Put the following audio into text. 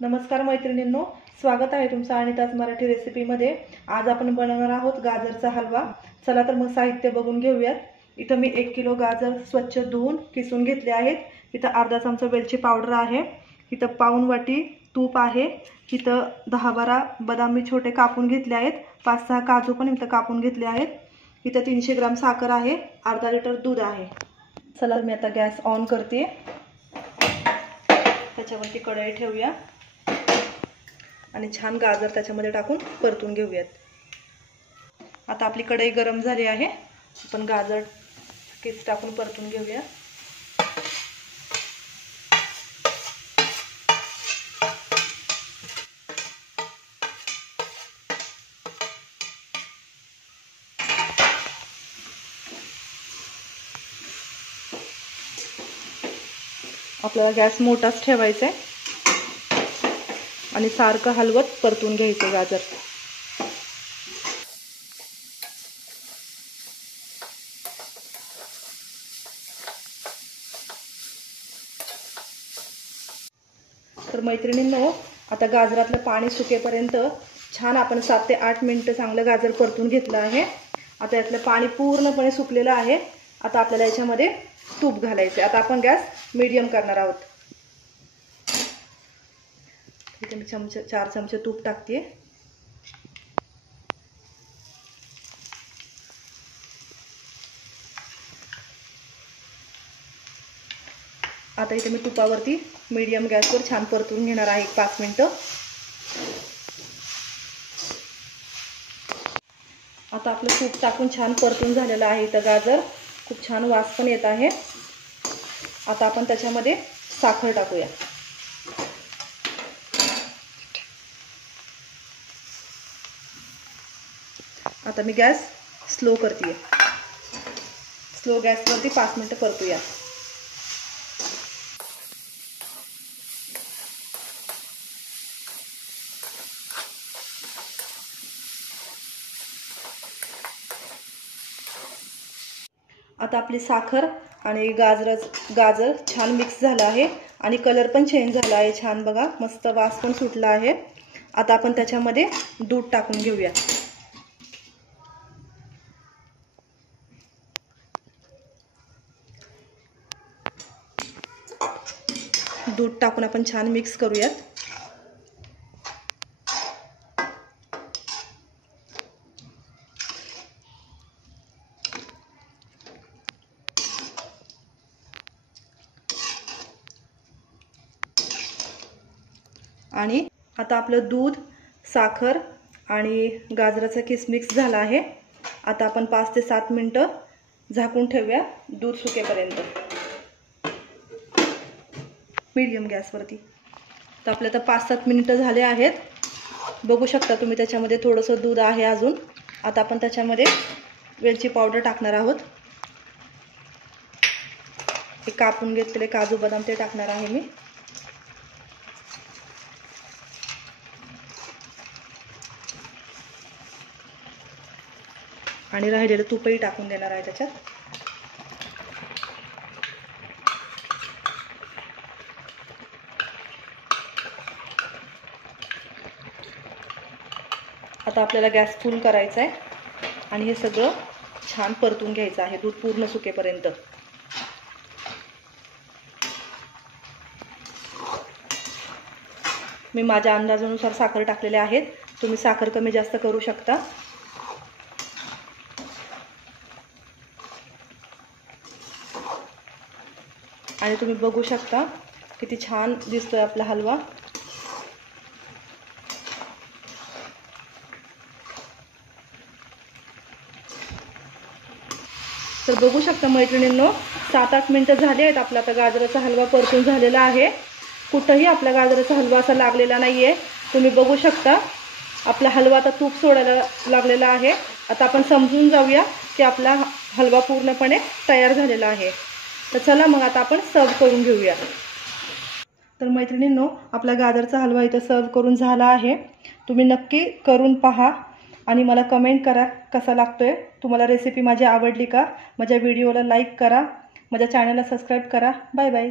नमस्कार मैत्रिणींनो, स्वागत आहे तुमचं अनिताज मराठी रेसिपीमध्ये। आज आपण बनवणार आहोत गाजरचा हलवा। चला तर मग साहित्य बघून घेऊयात। इथं मी 1 किलो गाजर स्वच्छ धुवून किसून घेतले आहेत। इथं अर्धा चमचा वेलची पावडर आहे। इथं पाऊण वाटी तूप आहे। इथं 10-12 बदाम मी छोटे कापून घेतले आहेत। 5-6 काजू पण इथं कापून घेतले आहेत। इथं 300 ग्राम साखर आहे। अर्धा लिटर दूध आहे। चला मी आता गॅस ऑन करते। त्याच्यावरती कढई ठेवूया आणि छान गाजर त्याच्यामध्ये टाकून परतून घेऊयात। आता आपली कढई गरम झाली आहे। आपण गाजर किस टाकून परतून घेऊया। आपल्याला गॅस मोठाच ठेवायचा आहे आणि सारखं हलवत परतून घ्यायचे गाजर। तर मैत्रिणींनो, आता गाजरातलं पाणी सुकेपर्यंत छान आपण 7 ते 8 मिनिटं चांगलं गाजर परतून घेतलं आहे। आता यातलं पाणी पूर्णपणे सुकलेलं आहे। आता आपल्याला याच्यामध्ये तूप घालायचे। आता आपण गॅस मीडियम करणार आहोत। इथे मी 4 चमचे तूप टाकते। आता इथे मी तुपावरती मीडियम गॅसवर छान परतून घेणार आहे 5 मिनिटं। आता आपलं तूप टाकून छान परतून झालेलं आहे। इथं गाजर खूप छान वास पण येत आहे। आता आपण त्याच्यामध्ये साखर टाकूया। आता मी गॅस स्लो करते। स्लो गॅसवरती 5 मिनिटं परतूया। आता आपली साखर आणि गाजर छान मिक्स झाला आहे आणि कलर पण चेंज झाला आहे। छान बघा, मस्त वास पण सुटला आहे। आता आपण त्याच्यामध्ये दूध टाकून घेऊया। दूध टाकून आपण छान मिक्स करूयात। आणि आता आपलं दूध, साखर आणि गाजराचा किस मिक्स झाला आहे। आता आपण 5 ते 7 मिनिटं झाकून ठेवूया दूध सुकेपर्यंत मीडियम गॅसवरती। तर आपल्या आता 5-7 मिनिटं झाले आहेत। बघू शकता तुम्ही, त्याच्यामध्ये थोडंसं दूध आहे अजून। आता आपण त्याच्यामध्ये वेलची पावडर टाकणार आहोत। हे कापून घेतलेले काजू बदाम ते टाकणार आहे मी। आणि राहिलेलं तूपही टाकून देणार आहे त्याच्यात। आता आपल्याला गॅस फुल करायचा आहे आणि हे सगळं छान परतून घ्यायचं आहे दूध पूर्ण सुकेपर्यंत। मी माझ्या अंदाजानुसार साखर टाकलेले आहेत। तुम्ही साखर कमी जास्त करू शकता। आणि तुम्ही बघू शकता किती छान दिसतोय आपला हलवा। तर बघू शकता मैत्रिणींनो, 7-8 मिनिटं झाले आहेत। आपला आता गाजराचा हलवा परतून झालेला आहे। कुठंही आपला गाजराचा हलवा असा लागलेला नाहीये। तुम्ही बघू शकता आपला हलवा आता तूप सोडायला लागलेला आहे। आता आपण समजून जाऊया की आपला हलवा पूर्णपणे तयार झालेला आहे। तर चला मग आता आपण सर्व करून घेऊया। तर मैत्रिणींनो, आपला गाजरचा हलवा इथं सर्व करून झाला आहे। तुम्ही नक्की करून पहा आणि मला कमेंट करा कसा लागतोय। तुम्हाला रेसिपी माझी आवडली का? माझ्या व्हिडिओला लाईक करा, माझ्या चॅनलला सबस्क्राईब करा। Bye bye.